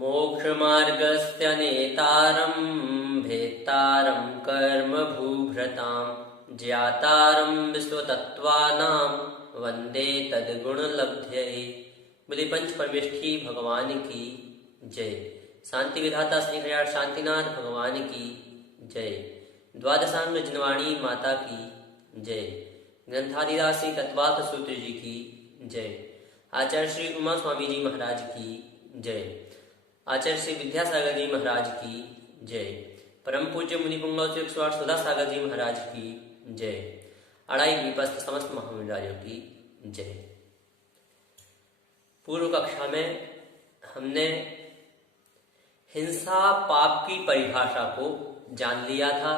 मोक्षमार्गस्य नेतारं भेत्तारं कर्मभूभृतां ज्ञातारं विश्वतत्त्वानां वन्दे तद्गुणलब्धये। बोले पंच परमेष्ठी भगवान की जय। शांति विधाता श्री हरियाण शांतिनाथ भगवान की जय। द्वादशांग जनवाणी माता की जय। ग्रंथादिदास श्री तत्वार्थ सूत्र जी की जय। आचार्य श्री उमा स्वामी जी महाराज की जय। आचार्य श्री विद्यासागर जी महाराज की जय। परम पूज्य मुनि पुंगव श्री 108 सुधा सागर जी महाराज की जय। अड़ाई विपस्त समस्त महाविद्यालयों की जय। पूर्व कक्षा में हमने हिंसा पाप की परिभाषा को जान लिया था।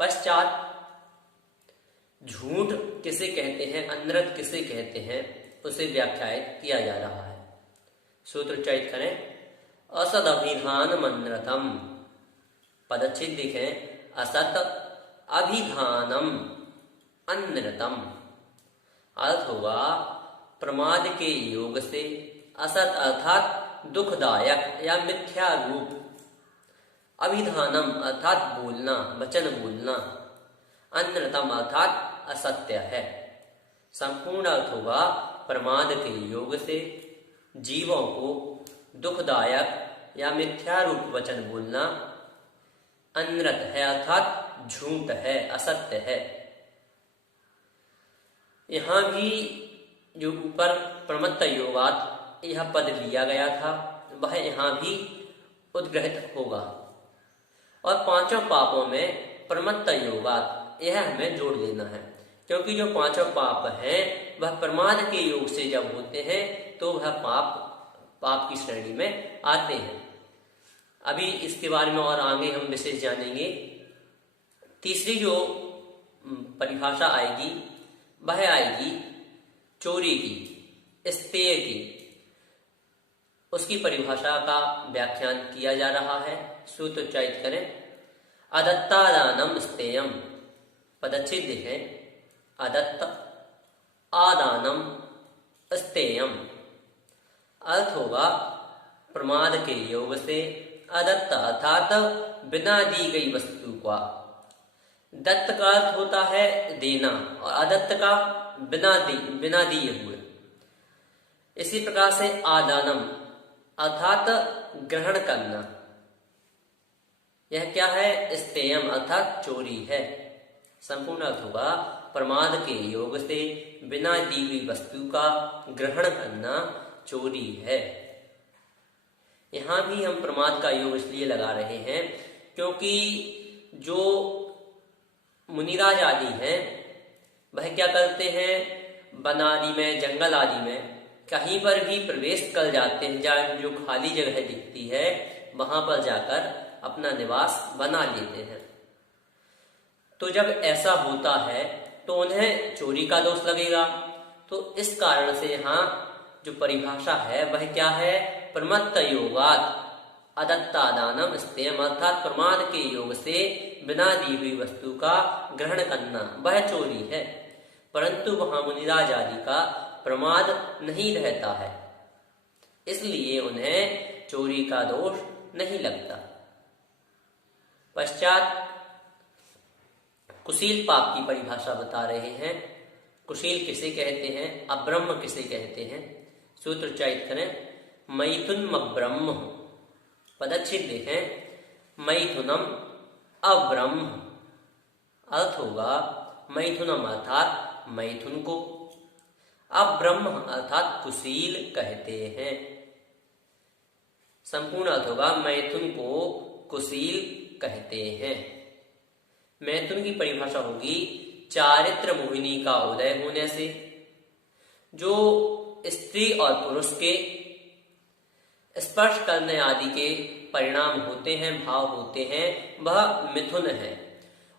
पश्चात झूठ किसे कहते हैं, अनृत किसे कहते हैं, उसे व्याख्यायित किया जा रहा है। सूत्र उच्चारित करें। असद अभिधान अनृतम। पदच्छेद देखें। असत अभिधानम अनृतम। अर्थ होगा प्रमाद के योग से असत अर्थात दुखदायक या मिथ्या रूप, अभिधानम अर्थात बोलना, वचन बोलना, अनृतम अर्थात असत्य है। संपूर्ण अर्थ होगा प्रमाद के योग से जीवों को दुखदायक या मिथ्या रूप वचन बोलना अनृत है अर्थात झूठ है, असत्य है। यहां भी जो ऊपर प्रमत्त योगात यह पद लिया गया था वह यहां भी उद्ग्रहित होगा। और पांचों पापों में प्रमत्त योगात यह हमें जोड़ लेना है, क्योंकि जो पांचों पाप हैं वह प्रमाद के योग से जब होते हैं तो वह पाप की श्रेणी में आते हैं। अभी इसके बारे में और आगे हम विशेष जानेंगे। तीसरी जो परिभाषा आएगी वह आएगी चोरी की, स्तेय की। उसकी परिभाषा का व्याख्यान किया जा रहा है। सूत्र उच्चारित करें। अदत्तादानम स्तेयम। पदच्छेद देखें। अदत्त आदानम स्तेयम। अर्थ होगा प्रमाद के योग से अदत्त अर्थात बिना दी गई वस्तु का। दत्त का अर्थ होता है देना और अदत्त का बिना दिए हुए। इसी प्रकार से आदानम अर्थात ग्रहण करना। यह क्या है? स्तेयम अर्थात चोरी है। संपूर्ण अर्थ होगा प्रमाद के योग से बिना दी हुई वस्तु का ग्रहण करना चोरी है। यहां भी हम प्रमाद का योग इसलिए लगा रहे हैं क्योंकि जो मुनिराज आदि हैं वह क्या करते हैं, वन आदि में, जंगल आदि में कहीं पर भी प्रवेश कर जाते हैं। जहाँ जो खाली जगह दिखती है वहां पर जाकर अपना निवास बना लेते हैं। तो जब ऐसा होता है तो उन्हें चोरी का दोष लगेगा। तो इस कारण से यहाँ जो परिभाषा है वह क्या है? प्रमत्त योगात अदत्तादानम स्तेयम अर्थात प्रमाद के योग से बिना दी हुई वस्तु का ग्रहण करना वह चोरी है। परंतु वहां मुनिराज आदि का प्रमाद नहीं रहता है, इसलिए उन्हें चोरी का दोष नहीं लगता। पश्चात कुशील पाप की परिभाषा बता रहे हैं। कुशील किसे कहते हैं, अब्रह्म किसे कहते हैं? सूत्र उच्चारित करें। मैथुनम अब्रह्म। पदच्छेद देखें। मैथुनम अब्रह्म। अर्थ होगा मैथुनम अर्थात मैथुन को, अब्रह्म अर्थात कुशील कहते हैं। संपूर्ण अर्थ होगा मैथुन को कुशील कहते हैं। मैथुन की परिभाषा होगी चारित्र मोहिनी का उदय होने से जो स्त्री और पुरुष के स्पर्श करने आदि के परिणाम होते हैं, भाव होते हैं, वह मिथुन है।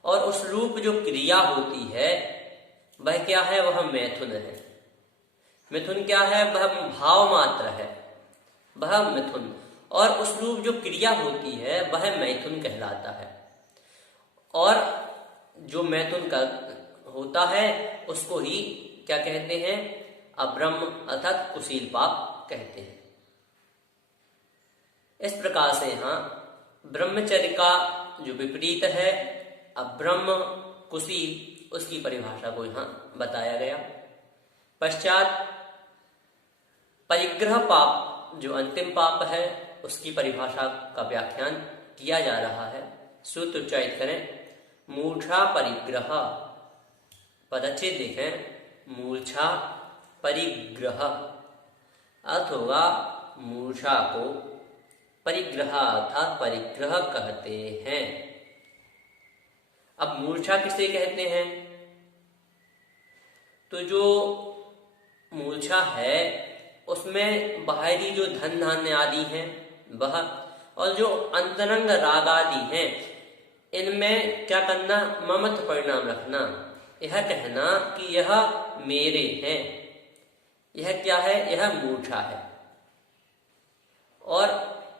और उस रूप जो क्रिया होती है वह क्या है? वह मैथुन है। मिथुन क्या है? वह भाव मात्र है, वह मिथुन। और उस रूप जो क्रिया होती है वह मैथुन कहलाता है। और जो मैथुन का होता है उसको ही क्या कहते हैं? अब्रह्म अर्थात कुशील पाप कहते हैं। इस प्रकार से यहाँ ब्रह्मचर्य का जो विपरीत है अब्रह्म कुशी, उसकी परिभाषा को यहाँ बताया गया। पश्चात परिग्रह पाप जो अंतिम पाप है उसकी परिभाषा का व्याख्यान किया जा रहा है। सूत्र उच्चारित करें, मूर्छा परिग्रह। पदच्छेद देखें, मूर्छा परिग्रह अर्थ होगा मूर्छा को परिग्रह अर्थात परिग्रह कहते हैं। अब मूर्छा किसे कहते हैं? तो जो मूर्छा है उसमें बाहरी जो धन धान्य आदि हैं वह, और जो अंतरंग राग आदि हैं इनमें क्या करना, ममत्व परिणाम रखना, यह कहना कि यह मेरे हैं, यह क्या है, यह मूर्छा है। और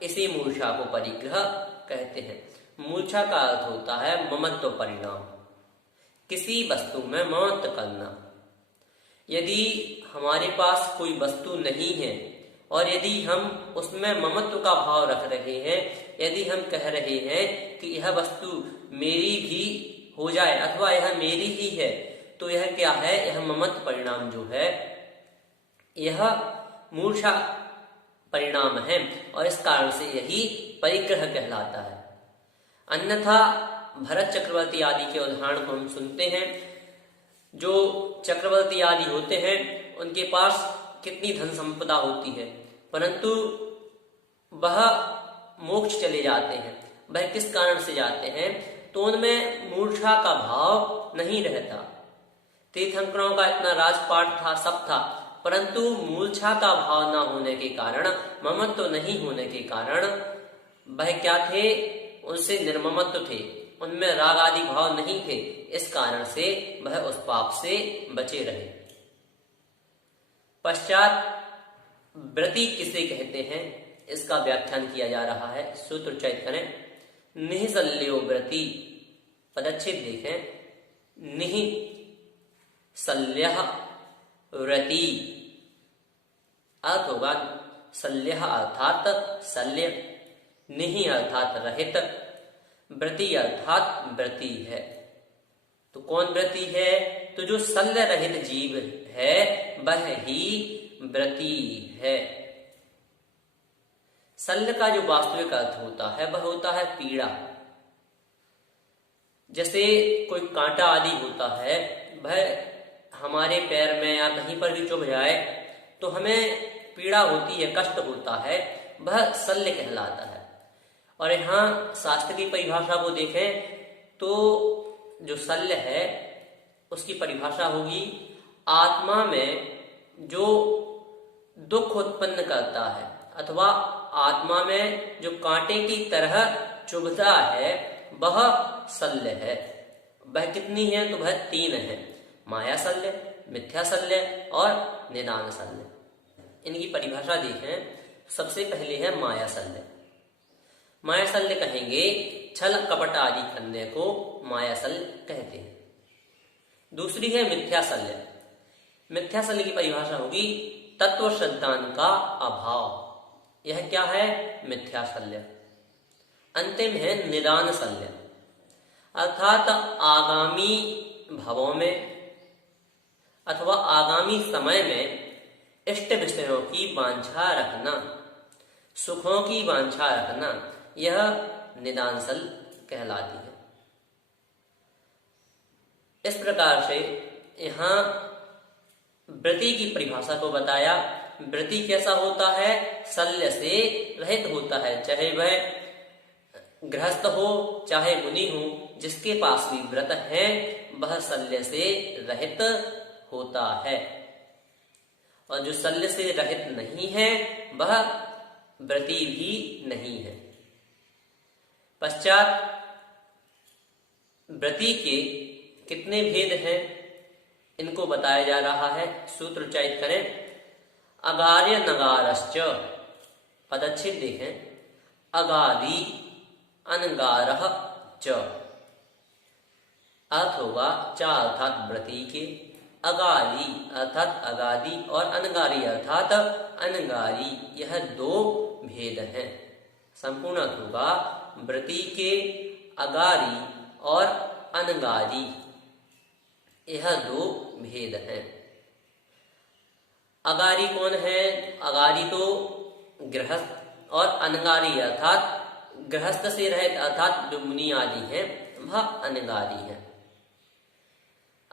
इसी मूर्छा को परिग्रह कहते हैं। मूर्छा का अर्थ होता है ममत्व परिणाम, किसी वस्तु में ममत्व करना। यदि हमारे पास कोई वस्तु नहीं है और यदि हम उसमें ममत्व का भाव रख रहे हैं, यदि हम कह रहे हैं कि यह वस्तु मेरी भी हो जाए अथवा यह मेरी ही है, तो यह क्या है, यह ममत्व परिणाम जो है यह मूर्छा परिणाम है और इस कारण से यही परिग्रह कहलाता है। अन्यथा भरत चक्रवर्ती आदि के उदाहरण को हम सुनते हैं। जो चक्रवर्ती आदि होते हैं उनके पास कितनी धन संपदा होती है, परंतु वह मोक्ष चले जाते हैं। वह किस कारण से जाते हैं? तो उनमें मूर्छा का भाव नहीं रहता। तीर्थंकरों का इतना राजपाट था, सब था, परंतु मूर्छा का भाव न होने के कारण, ममत्व नहीं होने के कारण वह क्या थे, उनसे निर्ममत्व थे, उनमें राग आदि भाव नहीं थे। इस कारण से वह उस पाप से बचे रहे। पश्चात व्रति किसे कहते हैं इसका व्याख्यान किया जा रहा है। सूत्र उच्चारित करें, निःशल्यो व्रति। पदच्छेद देखें, निःशल्यः व्रति अर्थ होगा शल्यः अर्थात शल्य, निहि अर्थात रहित, व्रति अर्थात व्रति है। तो कौन व्रति है? तो जो शल्य रहित जीव है वह ही व्रति है। शल्य का जो वास्तविक अर्थ होता है वह होता है पीड़ा। जैसे कोई कांटा आदि होता है, वह हमारे पैर में या कहीं पर भी चुभ जाए तो हमें पीड़ा होती है, कष्ट होता है, वह शल्य कहलाता है। और यहाँ शास्त्र की परिभाषा को देखें तो जो शल्य है उसकी परिभाषा होगी आत्मा में जो दुख उत्पन्न करता है अथवा आत्मा में जो कांटे की तरह चुभता है वह शल्य है। वह कितनी है? तो वह 3 है, माया शल्य, मिथ्या शल्य और निदान शल्य। इनकी परिभाषा देखें, सबसे पहले है माया शल्य। माया शल्य कहेंगे छल कपट आदि करने को माया शल्य कहते हैं। दूसरी है मिथ्या शल्य। मिथ्या शल्य की परिभाषा होगी तत्व श्रद्धान का अभाव। यह क्या है? मिथ्या शल्य। अंतिम है निदान शल्य, अर्थात आगामी भवों में अथवा आगामी समय में इष्ट विषयों की वांछा रखना, सुखों की वांछा रखना, यह निदान शल्य कहलाती है। इस प्रकार से यहाँ व्रति की परिभाषा को बताया। व्रति कैसा होता है? शल्य से रहित होता है, चाहे वह गृहस्थ हो चाहे मुनि हो, जिसके पास भी व्रत है वह शल्य से रहित होता है। और जो शल्य से रहित नहीं है वह व्रति भी नहीं है। पश्चात व्रति के कितने भेद हैं इनको बताया जा रहा है। सूत्र उच्चारित करें, अगार्य नगारश्च। पदच्छेद देखें, अगादि अनगारः च। अर्थ होगा चा अर्थात व्रति के, अगादि अर्थात अगादि और अनगारी अर्थात अनगारी, यह 2 भेद हैं। संपूर्ण अर्थ होगा व्रती के अगारी और अनगारी, यह दो भेद हैं। अगारी कौन है? अगारी तो गृहस्थ, और अनगारी अर्थात गृहस्थ से रहित अर्थात जो मुनि आदि हैं वह अनगारी हैं।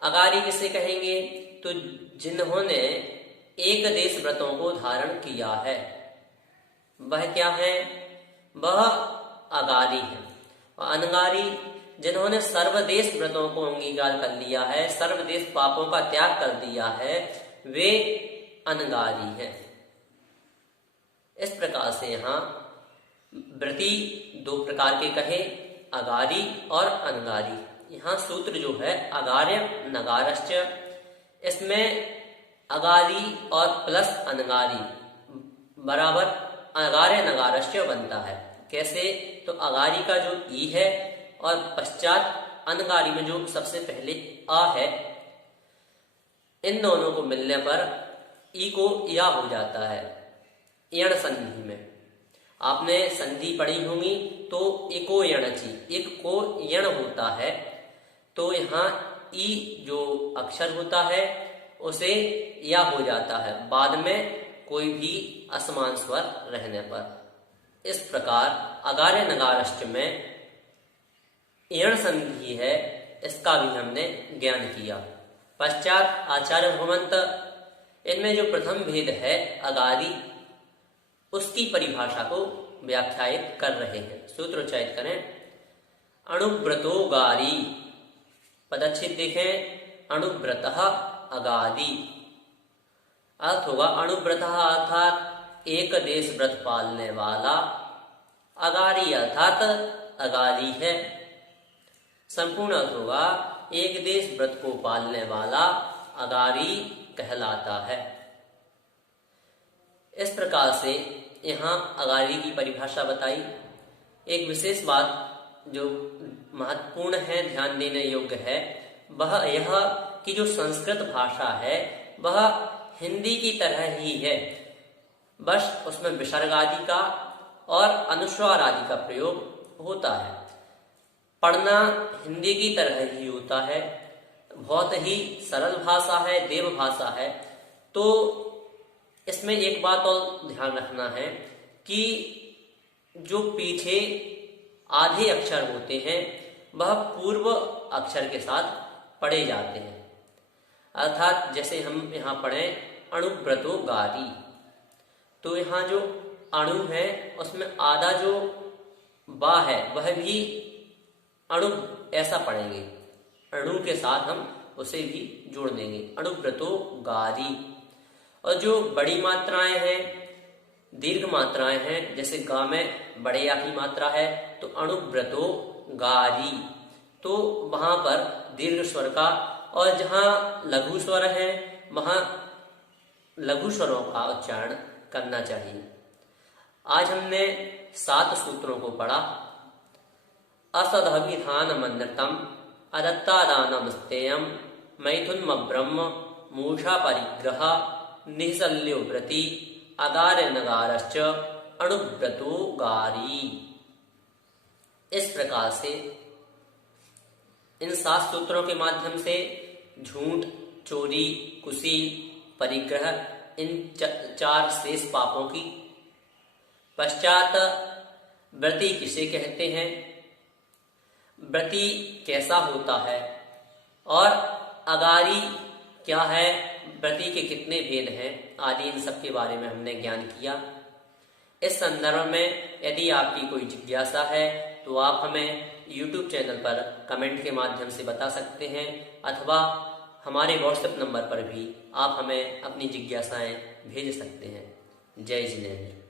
अगारी किसे कहेंगे? तो जिन्होंने एक देश व्रतों को धारण किया है वह क्या है? वह अगारी है। और अनगारी जिन्होंने सर्वदेश व्रतों को अंगीकार कर लिया है, सर्वदेश पापों का त्याग कर दिया है, वे अनगारी है। इस प्रकार से यहाँ व्रती दो प्रकार के कहे, अगारी और अनगारी। यहाँ सूत्र जो है अगार्य नगारश्च, इसमें अगारी और प्लस अनगारी बराबर अगार्य नगारश्च बनता है। कैसे? तो अगारी का जो ई है और पश्चात अनगारी में जो सबसे पहले आ है, इन दोनों को मिलने पर ई को या हो जाता है यण संधि में। आपने संधि पढ़ी होंगी तो इको यणची, एक को यण होता है, तो यहाँ ई जो अक्षर होता है उसे या हो जाता है बाद में कोई भी असमान स्वर रहने पर। इस प्रकार अगार्य नगारश्च में यण संधि है, इसका भी हमने ज्ञान किया। पश्चात आचार्य भगवंत इनमें जो प्रथम भेद है अगारी, उसकी परिभाषा को व्याख्यायित कर रहे हैं। सूत्रोच्चारित करें, अणुव्रतो गारी, पदच्छेद देखें, अणुव्रतः अगादी। अर्थ होगा अणुव्रतः अर्थात एक देश व्रत पालने वाला, अगारी अर्थात अगारी है। संपूर्ण अर्थ होगा एक देश व्रत को पालने वाला अगारी कहलाता है। इस प्रकार से यहाँ अगारी की परिभाषा बताई। एक विशेष बात जो महत्वपूर्ण है, ध्यान देने योग्य है, वह यह कि जो संस्कृत भाषा है वह हिंदी की तरह ही है, बस उसमें विसर्ग आदि का और अनुस्वार आदि का प्रयोग होता है। पढ़ना हिंदी की तरह ही होता है, बहुत ही सरल भाषा है, देव भाषा है। तो इसमें एक बात और ध्यान रखना है कि जो पीछे आधे अक्षर होते हैं वह पूर्व अक्षर के साथ पढ़े जाते हैं। अर्थात जैसे हम यहाँ पढ़ें अणुव्रतो गारी, तो यहाँ जो अणु है उसमें आधा जो बा है वह भी अणु ऐसा पढ़ेंगे, अणु के साथ हम उसे भी जोड़ देंगे, अणुव्रतो गारी। और जो बड़ी मात्राएं हैं, दीर्घ मात्राएं हैं, जैसे गा में बड़े या की मात्रा है तो अणुव्रतो गारी, तो वहां पर दीर्घ स्वर का, और जहां लघु स्वर है वहां लघु स्वरों का उच्चारण करना चाहिए। आज हमने 7 सूत्रों को पढ़ा। असदभिधानमन्यतम अदत्तादानमस्तेयम मैथुनम ब्रह्म मूषा परिग्रह निःशल्यो व्रति अगार्य नगारश्च अणुव्रतो गारी। इस प्रकार से इन 7 सूत्रों के माध्यम से झूठ, चोरी, कुशील, परिग्रह, इन 4 शेष पापों की, पश्चात व्रति किसे कहते हैं, व्रति कैसा होता है, और अगारी क्या है, व्रति के कितने भेद हैं आदि, इन सब के बारे में हमने ज्ञान किया। इस संदर्भ में यदि आपकी कोई जिज्ञासा है तो आप हमें YouTube चैनल पर कमेंट के माध्यम से बता सकते हैं, अथवा हमारे व्हाट्सएप नंबर पर भी आप हमें अपनी जिज्ञासाएं भेज सकते हैं। जय जिनेंद्र।